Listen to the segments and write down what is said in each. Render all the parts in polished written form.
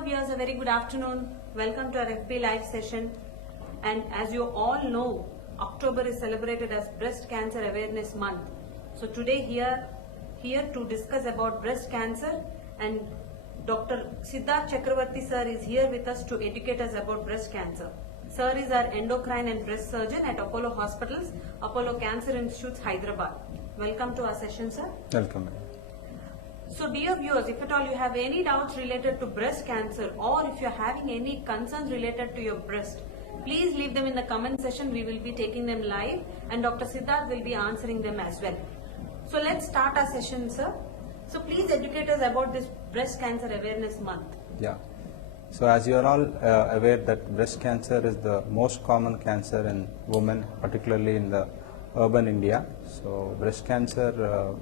Dear viewers, a very good afternoon. Welcome to our FB live session. And as you all know, October is celebrated as Breast Cancer Awareness Month. So today here to discuss about breast cancer, and Dr. Siddhartha Chakravarthy sir is here with us to educate us about breast cancer. Sir is our endocrine and breast surgeon at Apollo Hospitals, Apollo Cancer Institutes, Hyderabad. Welcome to our session, sir. Welcome. So dear viewers, if at all you have any doubts related to breast cancer, or if you are having any concerns related to your breast, please leave them in the comment section. We will be taking them live and Dr. Siddharth will be answering them as well. So let's start our session, sir. So please educate us about this Breast Cancer Awareness Month. Yeah. So as you are all aware that breast cancer is the most common cancer in women, particularly in the urban India. So breast cancer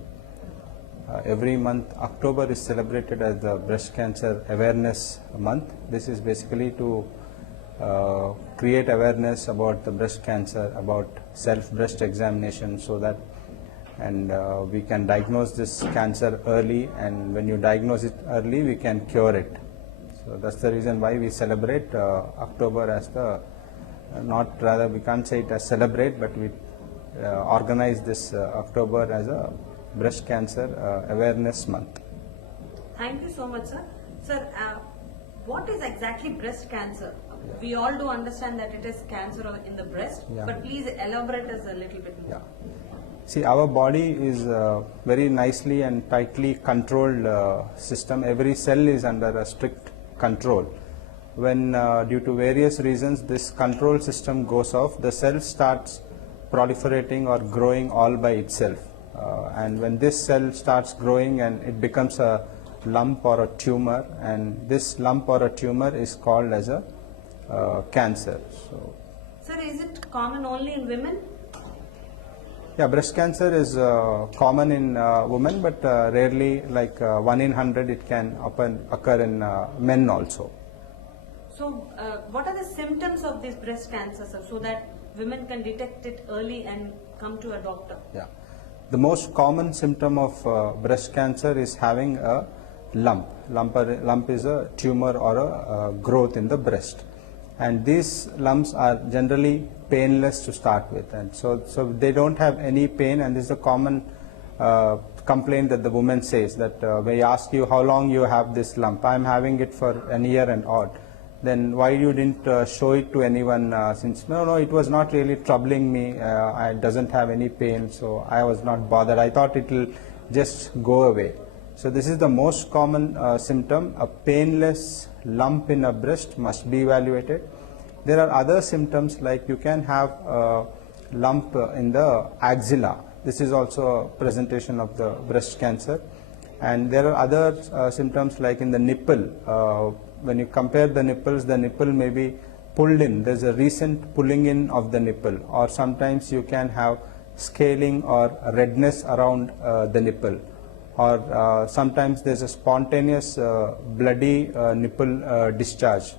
every month, October is celebrated as the Breast Cancer Awareness Month. This is basically to create awareness about the breast cancer, about self-breast examination, so that we can diagnose this cancer early, and when you diagnose it early, we can cure it. So that's the reason why we celebrate October as the, we can't say it as celebrate, but we organize this October as a Breast Cancer Awareness Month. Thank you so much, sir. Sir, what is exactly breast cancer? Yeah. We all do understand that it is cancer in the breast, yeah, but please elaborate us a little bit more. Yeah. See, our body is very nicely and tightly controlled system. Every cell is under a strict control. When due to various reasons this control system goes off, the cell starts proliferating or growing all by itself. And when this cell starts growing and it becomes a lump or a tumor, and this lump or a tumor is called as a cancer. So, sir, is it common only in women? Yeah, breast cancer is common in women, but rarely, like 1 in 100, it can occur in men also. So, what are the symptoms of this breast cancer, sir, so that women can detect it early and come to a doctor? Yeah. The most common symptom of breast cancer is having a lump. Lump is a tumor or a growth in the breast, and these lumps are generally painless to start with, and so they don't have any pain. And this is a common complaint that the woman says, that they ask you how long you have this lump. I'm having it for an year and odd. Then why you didn't show it to anyone since? No, it was not really troubling me. It doesn't have any pain, so I was not bothered. I thought it will just go away. So this is the most common symptom. A painless lump in a breast must be evaluated. There are other symptoms, like you can have a lump in the axilla. This is also a presentation of the breast cancer. And there are other symptoms, like in the nipple. When you compare the nipples, the nipple may be pulled in. There's a recent pulling in of the nipple, or sometimes you can have scaling or redness around the nipple, or sometimes there's a spontaneous bloody nipple discharge.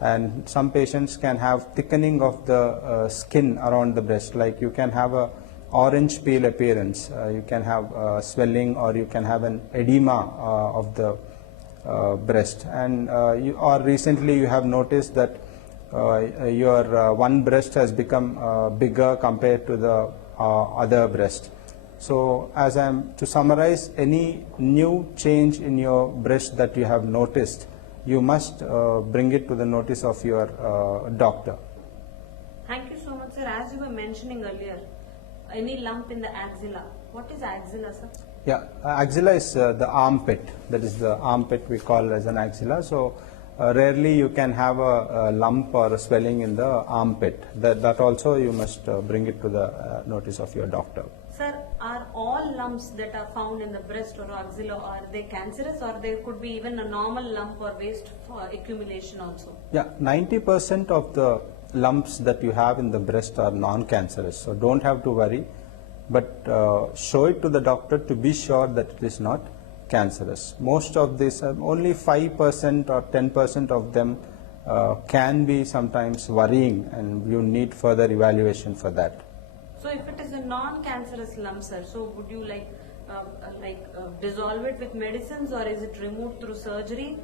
And some patients can have thickening of the skin around the breast, like you can have a orange peel appearance, you can have swelling, or you can have an edema of the breast. And or recently you have noticed that your one breast has become bigger compared to the other breast. So as to summarize, any new change in your breast that you have noticed, you must bring it to the notice of your doctor. Thank you so much, sir. As you were mentioning earlier, any lump in the axilla. What is axilla, sir? Yeah, axilla is the armpit. That is the armpit we call as an axilla. So rarely you can have a lump or a swelling in the armpit. That also you must bring it to the notice of your doctor. Sir, are all lumps that are found in the breast or axilla, are they cancerous, or there could be even a normal lump or waste for accumulation also? Yeah, 90% of the lumps that you have in the breast are non-cancerous. So don't have to worry, but show it to the doctor to be sure that it is not cancerous. Most of these, only 5% or 10% of them can be sometimes worrying, and you need further evaluation for that. So if it is a non-cancerous lump, sir, so would you dissolve it with medicines, or is it removed through surgery?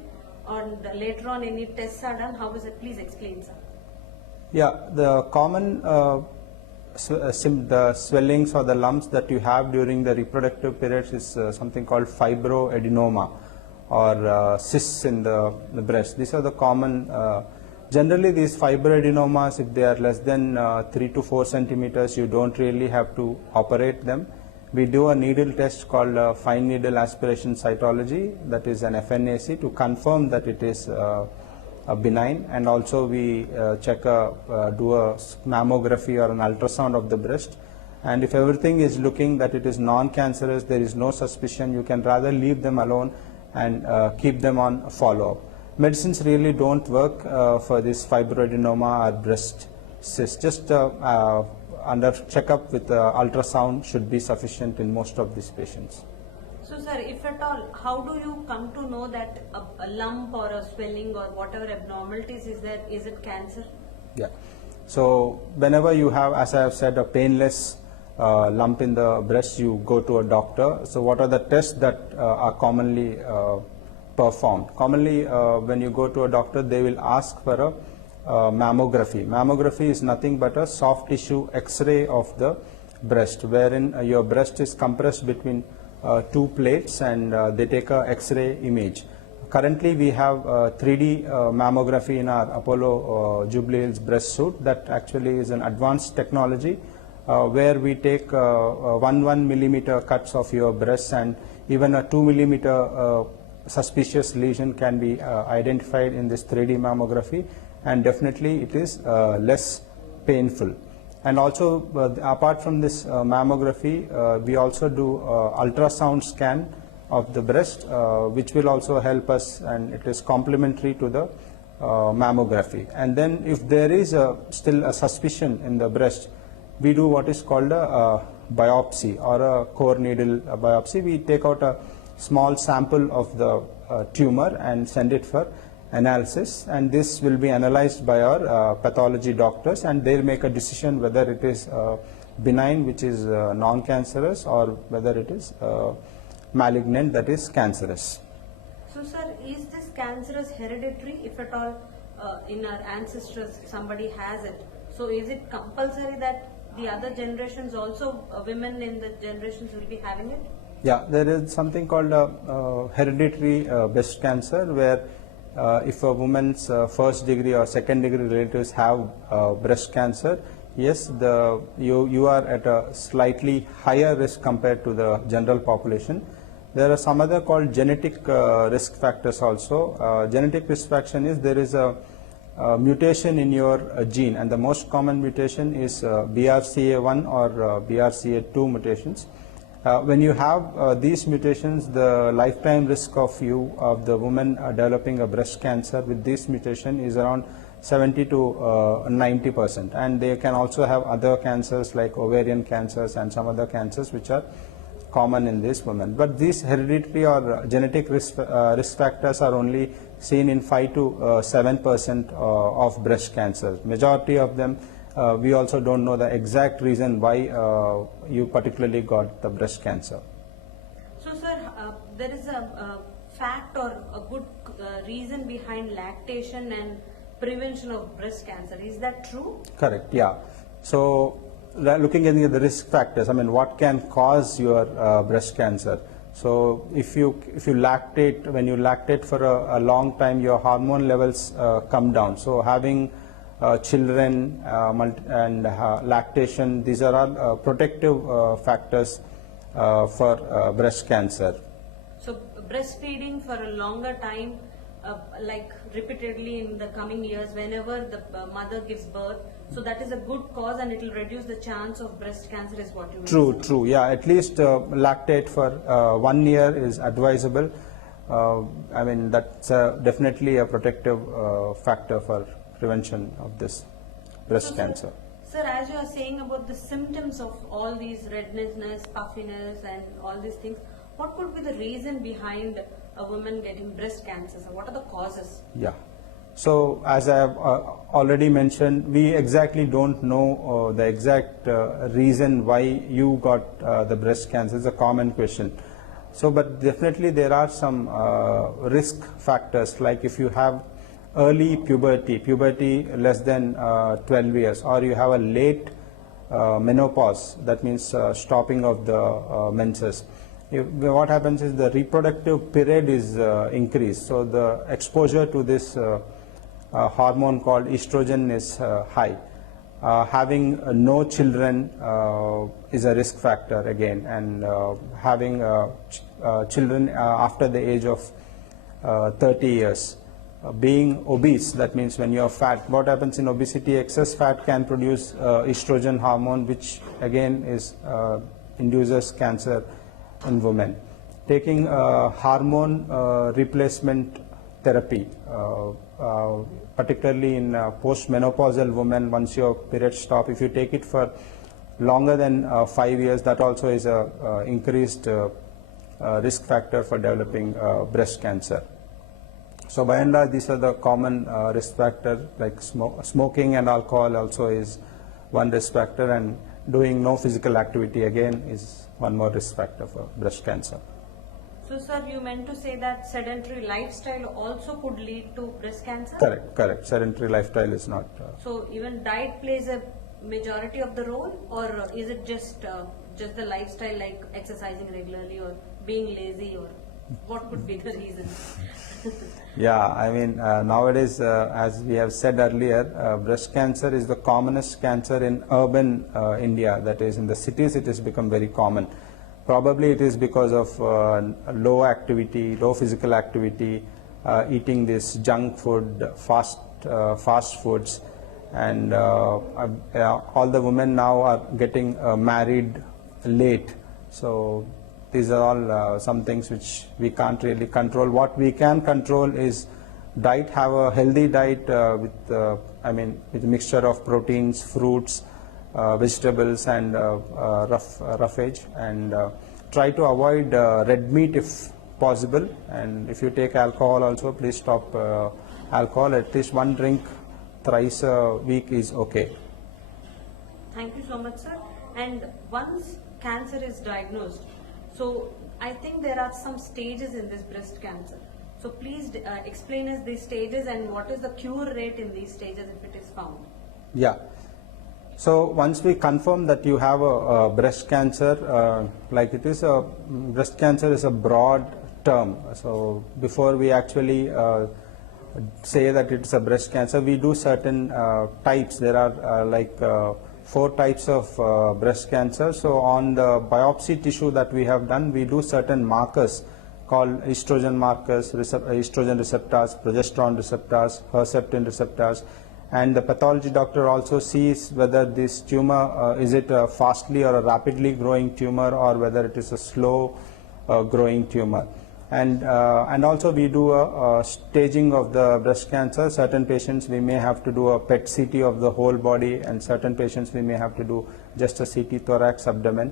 or later on any tests are done? How is it? Please explain, sir. Yeah, the common the swellings or the lumps that you have during the reproductive periods is something called fibroadenoma or cysts in the breast. These are the common, generally these fibroadenomas, if they are less than 3 to 4 centimeters, you don't really have to operate them. We do a needle test called fine needle aspiration cytology, that is an FNAC, to confirm that it is benign, and also we do a mammography or an ultrasound of the breast, and if everything is looking that it is non-cancerous, there is no suspicion, you can rather leave them alone and keep them on follow-up. Medicines really don't work for this fibroadenoma or breast cyst. Just under checkup with ultrasound should be sufficient in most of these patients. So sir, if at all, how do you come to know that a lump or a swelling or whatever abnormalities is there, is it cancer? Yeah. So whenever you have, as I have said, a painless lump in the breast, you go to a doctor. So what are the tests that are commonly performed? Commonly when you go to a doctor, they will ask for a mammography. Mammography is nothing but a soft tissue X-ray of the breast, wherein your breast is compressed between two plates, and they take a X-ray image. Currently we have 3D mammography in our Apollo Jubilee Hills breast suit. That actually is an advanced technology where we take 1 millimeter cuts of your breast, and even a 2 millimeter suspicious lesion can be identified in this 3D mammography, and definitely it is less painful. And also apart from this mammography, we also do ultrasound scan of the breast, which will also help us, and it is complementary to the mammography. And then if there is still a suspicion in the breast, we do what is called a biopsy or a core needle biopsy. We take out a small sample of the tumor and send it for analysis, and this will be analyzed by our pathology doctors, and they'll make a decision whether it is benign, which is non-cancerous, or whether it is malignant, that is cancerous. So sir, is this cancerous hereditary, if at all in our ancestors somebody has it? So is it compulsory that the other generations also, women in the generations will be having it? Yeah, there is something called hereditary breast cancer, where if a woman's first degree or second degree relatives have breast cancer, yes, you are at a slightly higher risk compared to the general population. There are some other called genetic risk factors also. Genetic risk factor is there is a mutation in your gene, and the most common mutation is BRCA1 or BRCA2 mutations. When you have these mutations, the lifetime risk of the woman developing a breast cancer with this mutation is around 70 to 90%, and they can also have other cancers like ovarian cancers and some other cancers which are common in this women. But these hereditary or genetic risk factors are only seen in 5 to 7% of breast cancers. Majority of them, we also don't know the exact reason why you particularly got the breast cancer. So sir, there is a fact or a good reason behind lactation and prevention of breast cancer. Is that true? Correct, yeah. So looking at the risk factors, I mean, what can cause your breast cancer? So if you lactate, when you lactate for a long time, your hormone levels come down. So having children and lactation, these are all protective factors for breast cancer. So breastfeeding for a longer time, like repeatedly in the coming years, whenever the mother gives birth, so that is a good cause, and it will reduce the chance of breast cancer, is what you mean? True, yeah. At least lactate for 1 year is advisable. I mean, that's definitely a protective factor for prevention of this breast cancer. Sir, as you are saying about the symptoms of all these redness, puffiness, and all these things, what could be the reason behind a woman getting breast cancer? So what are the causes? Yeah. So as I have already mentioned, we exactly don't know the exact reason why you got the breast cancer. It's a common question. So, but definitely there are some risk factors, like if you have early puberty less than 12 years, or you have a late menopause, that means stopping of the menses. What happens is the reproductive period is increased, so the exposure to this hormone called estrogen is high. Having no children is a risk factor again, and having children after the age of 30 years. Being obese, that means when you are fat, what happens in obesity, excess fat can produce estrogen hormone, which again is induces cancer in women. Taking hormone replacement therapy, particularly in postmenopausal women, once your periods stop, if you take it for longer than 5 years, that also is a increased risk factor for developing breast cancer. So by and large, these are the common risk factors, like smoking and alcohol also is one risk factor, and doing no physical activity again is one more risk factor for breast cancer. So sir, you meant to say that sedentary lifestyle also could lead to breast cancer? Correct. Sedentary lifestyle is not. So even diet plays a majority of the role, or is it just the lifestyle, like exercising regularly or being lazy, or what could be the reason? Yeah, I mean nowadays, as we have said earlier, breast cancer is the commonest cancer in urban India. That is, in the cities it has become very common. Probably it is because of low activity, low physical activity, eating this junk food, fast foods, and all the women now are getting married late. So these are all some things which we can't really control. What we can control is diet. Have a healthy diet with a mixture of proteins, fruits, vegetables, and roughage, and try to avoid red meat if possible. And if you take alcohol also, please stop alcohol. At least one drink thrice a week is okay. Thank you so much, sir. And once cancer is diagnosed, so I think there are some stages in this breast cancer. So please explain us these stages and what is the cure rate in these stages if it is found. Yeah. So once we confirm that you have a breast cancer, like it is a breast cancer is a broad term. So before we actually say that it's a breast cancer, we do certain types. There are 4 types of breast cancer. So on the biopsy tissue that we have done, we do certain markers called estrogen markers, estrogen receptors, progesterone receptors, Herceptin receptors, and the pathology doctor also sees whether this tumor is it a fastly or a rapidly growing tumor, or whether it is a slow growing tumor. And also we do a staging of the breast cancer. Certain patients we may have to do a PET CT of the whole body, and certain patients we may have to do just a CT thorax abdomen.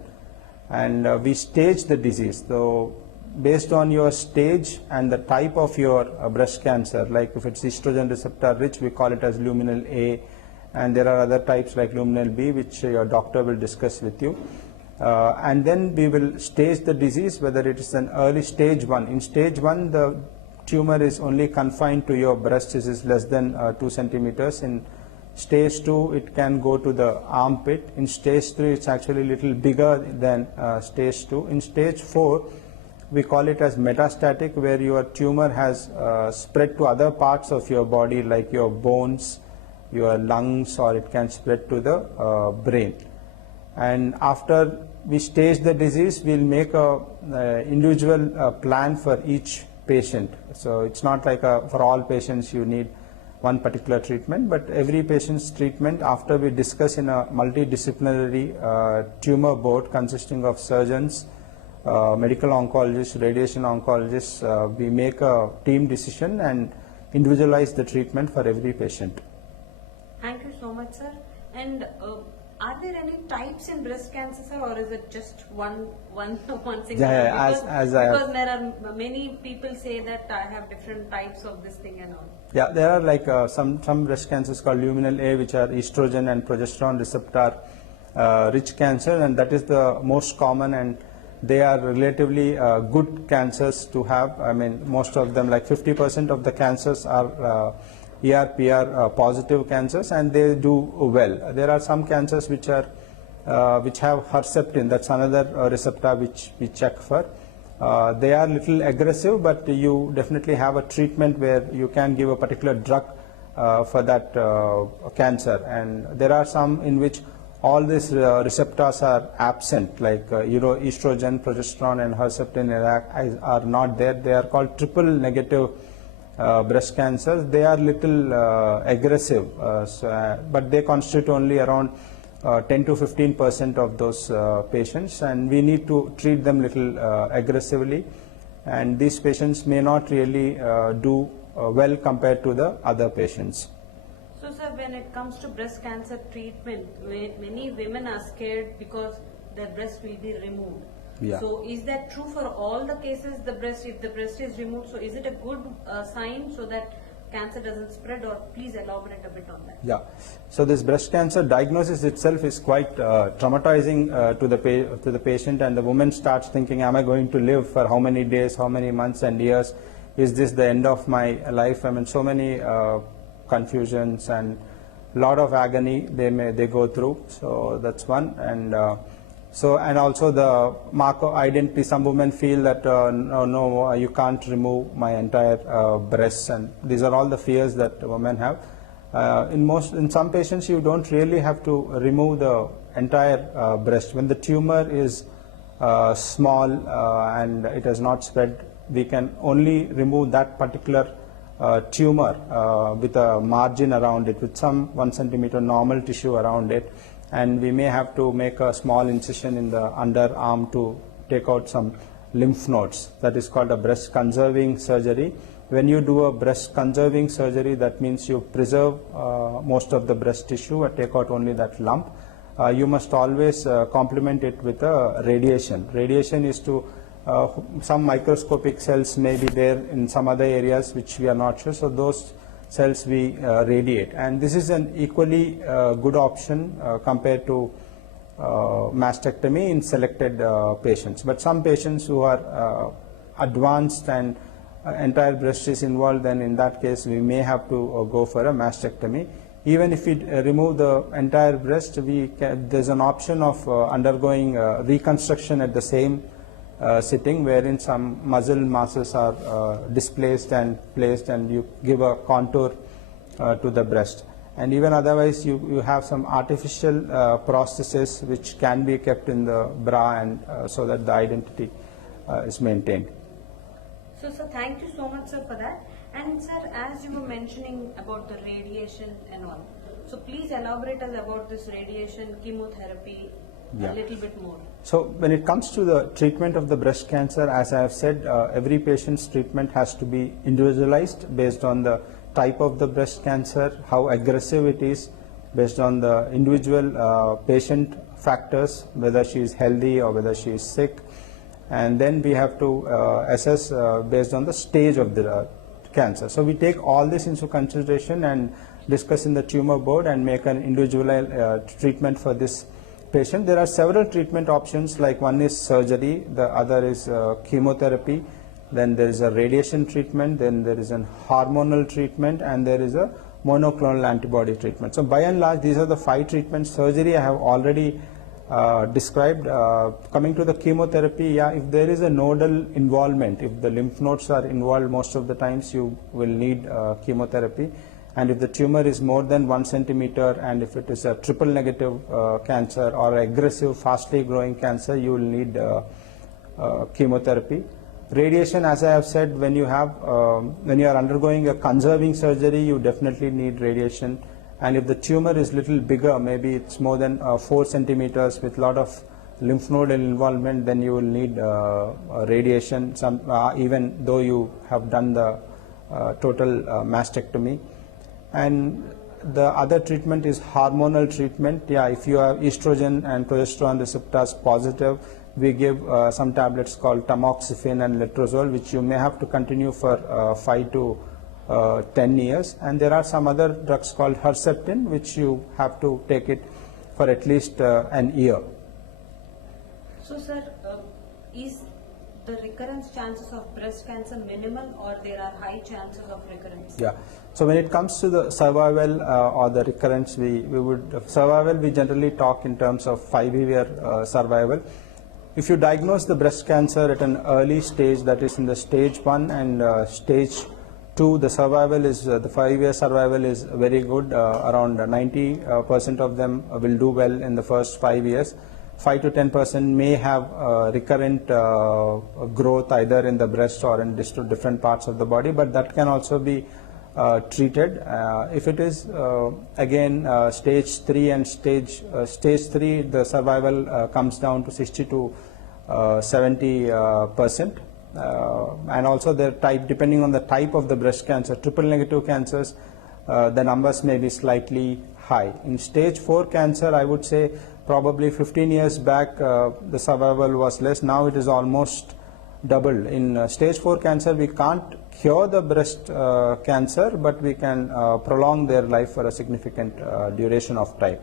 And we stage the disease. So based on your stage and the type of your breast cancer, like if it's estrogen receptor rich, we call it as luminal A, and there are other types like luminal B, which your doctor will discuss with you. And then we will stage the disease, whether it is an early stage 1. In stage 1, the tumor is only confined to your breast, it is less than 2 centimeters. In stage 2, it can go to the armpit. In stage 3, it's actually a little bigger than stage 2. In stage 4, we call it as metastatic, where your tumor has spread to other parts of your body, like your bones, your lungs, or it can spread to the brain. And after we stage the disease, we'll make a individual plan for each patient. So it's not like for all patients you need one particular treatment, but every patient's treatment, after we discuss in a multidisciplinary tumor board consisting of surgeons, medical oncologists, radiation oncologists, we make a team decision and individualize the treatment for every patient. Thank you so much, sir. And are there any types in breast cancer, sir, or is it just one single? Yeah, because there are many people say that I have different types of this thing and all. Yeah, there are like some breast cancers called luminal A, which are estrogen and progesterone receptor rich cancer, and that is the most common, and they are relatively good cancers to have. I mean, most of them, like 50% of the cancers are ER/PR positive cancers, and they do well. There are some cancers which have Herceptin. That's another receptor which we check for. They are little aggressive, but you definitely have a treatment where you can give a particular drug for that cancer. And there are some in which all these receptors are absent, like estrogen, progesterone, and Herceptin are not there. They are called triple negative breast cancers. They are little aggressive, but they constitute only around 10 to 15% of those patients, and we need to treat them little aggressively, and these patients may not really do well compared to the other patients. So sir, when it comes to breast cancer treatment, many women are scared because their breast will be removed. Yeah. So is that true for all the cases, if the breast is removed, so is it a good sign so that cancer doesn't spread, or please elaborate a bit on that? Yeah. So this breast cancer diagnosis itself is quite traumatizing to the patient, and the woman starts thinking, am I going to live for how many days, how many months and years? Is this the end of my life? I mean, so many confusions and lot of agony they go through. So that's one. And and also the marker identity. Some women feel that no, you can't remove my entire breast, and these are all the fears that women have. In some patients, you don't really have to remove the entire breast. When the tumor is small and it has not spread, we can only remove that particular tumor with a margin around it, with some 1 centimeter normal tissue around it, and we may have to make a small incision in the underarm to take out some lymph nodes. That is called a breast conserving surgery. When you do a breast conserving surgery, that means you preserve most of the breast tissue and take out only that lump. You must always complement it with a radiation. Radiation is to some microscopic cells may be there in some other areas which we are not sure, so those cells we radiate, and this is an equally good option compared to mastectomy in selected patients. But some patients who are advanced and entire breast is involved, then in that case we may have to go for a mastectomy. Even if we remove the entire breast, there's an option of undergoing reconstruction at the same sitting, wherein some muscle masses are displaced and placed, and you give a contour to the breast. And even otherwise, you have some artificial prostheses which can be kept in the bra, and so that the identity is maintained. So sir, thank you so much sir for that. And sir, as you were mentioning about the radiation and all, so please elaborate us about this radiation chemotherapy a little bit more. So when it comes to the treatment of the breast cancer, as I have said, every patient's treatment has to be individualized based on the type of the breast cancer, how aggressive it is, based on the individual patient factors, whether she is healthy or whether she is sick. And then we have to assess based on the stage of the cancer. So we take all this into consideration and discuss in the tumor board and make an individual treatment for this patient. There are several treatment options, like one is surgery, the other is chemotherapy, then there is a radiation treatment, then there is a hormonal treatment, and there is a monoclonal antibody treatment. So by and large, these are the 5 treatments. Surgery I have already described. Coming to the chemotherapy, if there is a nodal involvement, if the lymph nodes are involved, most of the times you will need chemotherapy. And if the tumor is more than 1 centimeter, and if it is a triple negative cancer or aggressive, fastly growing cancer, you will need chemotherapy. Radiation, as I have said, when you are undergoing a conserving surgery, you definitely need radiation. And if the tumor is little bigger, maybe it's more than 4 centimeters with a lot of lymph nodal involvement, then you will need radiation, even though you have done the total mastectomy. And the other treatment is hormonal treatment. If you have estrogen and progesterone receptors positive, we give some tablets called tamoxifen and letrozole, which you may have to continue for 5 to 10 years. And there are some other drugs called Herceptin, which you have to take it for at least an year. So sir, is the recurrence chances of breast cancer minimal, or there are high chances of recurrence? Yeah. So when it comes to the survival or the recurrence, we generally talk in terms of 5-year survival. If you diagnose the breast cancer at an early stage, that is in the stage 1 and stage 2, the survival is the 5-year survival is very good. Around 90% of them will do well in the first 5 years. 5 to 10% may have recurrent growth either in the breast or in different parts of the body, but that can also be treated. If it is again stage 3 and stage 3, the survival comes down to 60 to 70%. And also their type, depending on the type of the breast cancer, triple negative cancers, the numbers may be slightly high. In stage 4 cancer, I would say probably 15 years back the survival was less. Now it is almost doubled. In stage 4 cancer, we can't cure the breast cancer, but we can prolong their life for a significant duration of time.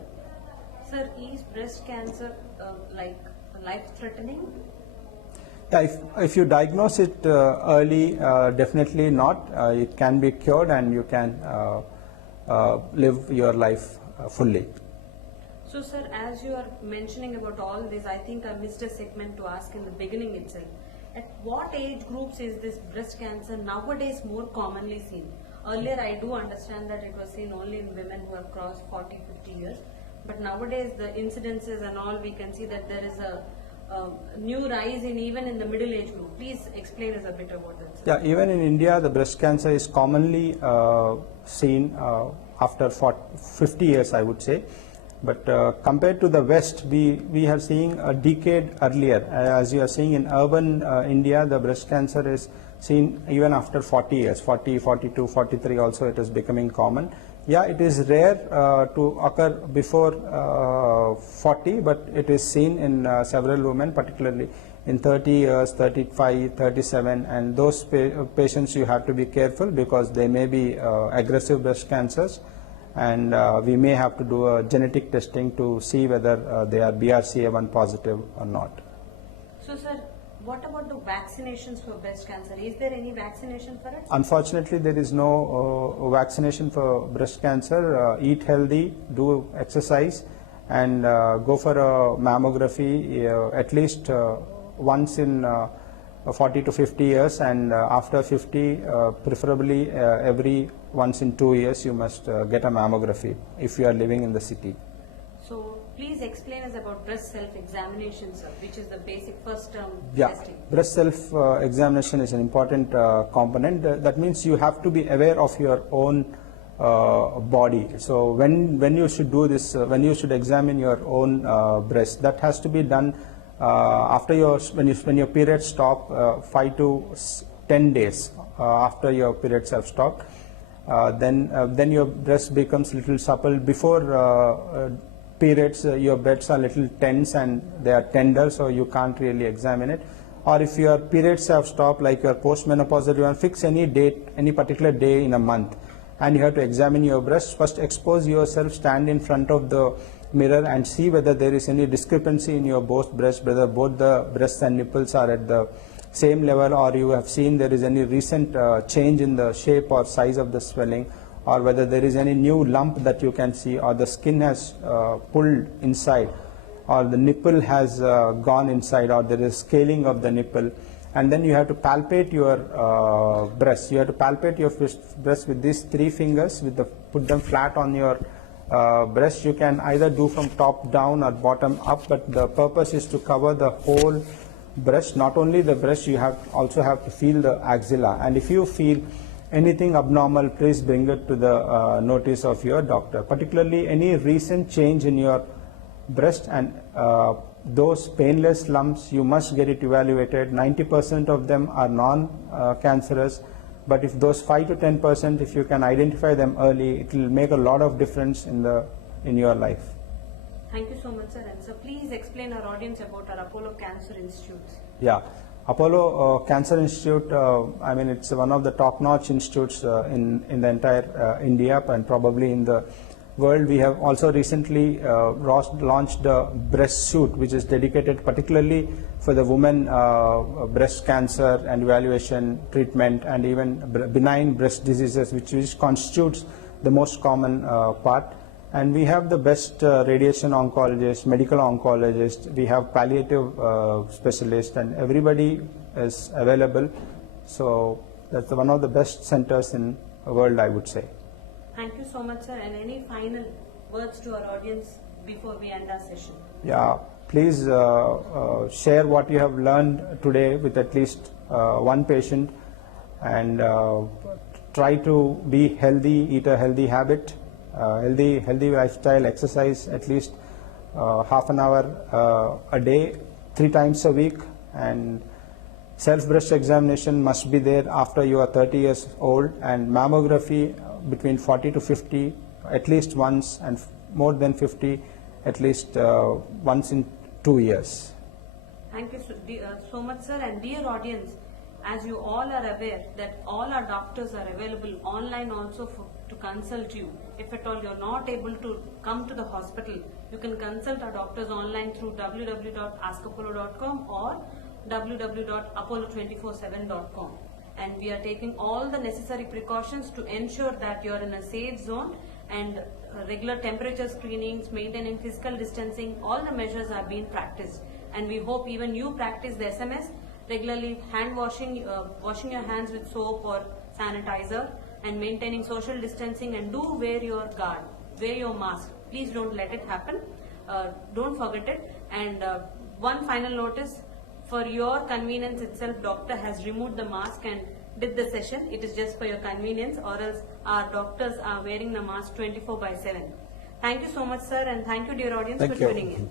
Sir, is breast cancer like life-threatening? Yeah, if you diagnose it early, definitely not. It can be cured and you can live your life fully. So sir, as you are mentioning about all this, I think I missed a segment to ask in the beginning itself. At what age groups is this breast cancer nowadays more commonly seen? Earlier I do understand that it was seen only in women who have crossed 40, 50 years. But nowadays the incidences and all, we can see that there is a new rise even in the middle age group. Please explain us a bit about that, sir. Yeah, even in India, the breast cancer is commonly seen after 50 years, I would say. But compared to the West, we are seeing a decade earlier. As you are seeing in urban India, the breast cancer is seen even after 40 years, 40, 42, 43 also it is becoming common. Yeah, it is rare to occur before 40, but it is seen in several women, particularly in 30 years, 35, 37, and those patients you have to be careful because they may be aggressive breast cancers, and we may have to do a genetic testing to see whether they are BRCA1 positive or not. So sir, what about the vaccinations for breast cancer? Is there any vaccination for it? Unfortunately, there is no vaccination for breast cancer. Eat healthy, do exercise, and go for a mammography at least once in 40 to 50 years, and after 50, preferably every once in 2 years, you must get a mammography if you are living in the city. So please explain us about breast self-examination, sir, which is the basic first term testing. Breast self-examination is an important component. That means you have to be aware of your own body. So when you should do this, when you should examine your own breast, that has to be done after when your periods stop, 5 to 10 days after your periods have stopped. Then your breast becomes little supple. Before periods, your breasts are little tense and they are tender, so you can't really examine it. Or if your periods have stopped, like your postmenopausal, you want to fix any date, any particular day in a month, and you have to examine your breast. First, expose yourself, stand in front of the mirror and see whether there is any discrepancy in your both breasts, whether both the breasts and nipples are at the same level, or you have seen there is any recent change in the shape or size of the swelling, or whether there is any new lump that you can see, or the skin has pulled inside, or the nipple has gone inside, or there is scaling of the nipple. And then you have to palpate your breast. You have to palpate your breast with these 3 fingers, put them flat on your breast. You can either do from top down or bottom up, but the purpose is to cover the whole breast. Not only the breast, you also have to feel the axilla. And if you feel anything abnormal, please bring it to the notice of your doctor. Particularly any recent change in your breast and those painless lumps, you must get it evaluated. 90% of them are non-cancerous, but if those 5 to 10%, if you can identify them early, it will make a lot of difference in your life. Thank you so much, sir. And so please explain our audience about our Apollo Cancer Institutes. Yeah. Apollo Cancer Institute, I mean, it's one of the top-notch institutes in the entire India and probably in the world, we have also recently launched a breast suit, which is dedicated particularly for the women breast cancer and evaluation, treatment, and even benign breast diseases, which constitutes the most common part. And we have the best radiation oncologists, medical oncologists, we have palliative specialists, and everybody is available. So that's one of the best centers in the world, I would say. Thank you so much, sir. And any final words to our audience before we end our session? Yeah, please share what you have learned today with at least one patient, and try to be healthy, eat a healthy habit, healthy lifestyle, exercise at least half an hour a day, 3 times a week, and self-breast examination must be there after you are 30 years old, and mammography between 40 to 50 at least once, and more than 50 at least once in 2 years. Thank you so much, sir. And dear audience, as you all are aware that all our doctors are available online also to consult you. If at all you're not able to come to the hospital, you can consult our doctors online through www.askapollo.com or www.apollo247.com. And we are taking all the necessary precautions to ensure that you're in a safe zone, and regular temperature screenings, maintaining physical distancing, all the measures are being practiced. And we hope even you practice the SMS, regularly hand washing, washing your hands with soap or sanitizer, and maintaining social distancing, and do wear your guard, wear your mask. Please don't let it happen. Don't forget it. And one final notice, for your convenience itself, doctor has removed the mask and did the session. It is just for your convenience, or else our doctors are wearing the mask 24/7. Thank you so much, sir, and thank you, dear audience, for tuning in.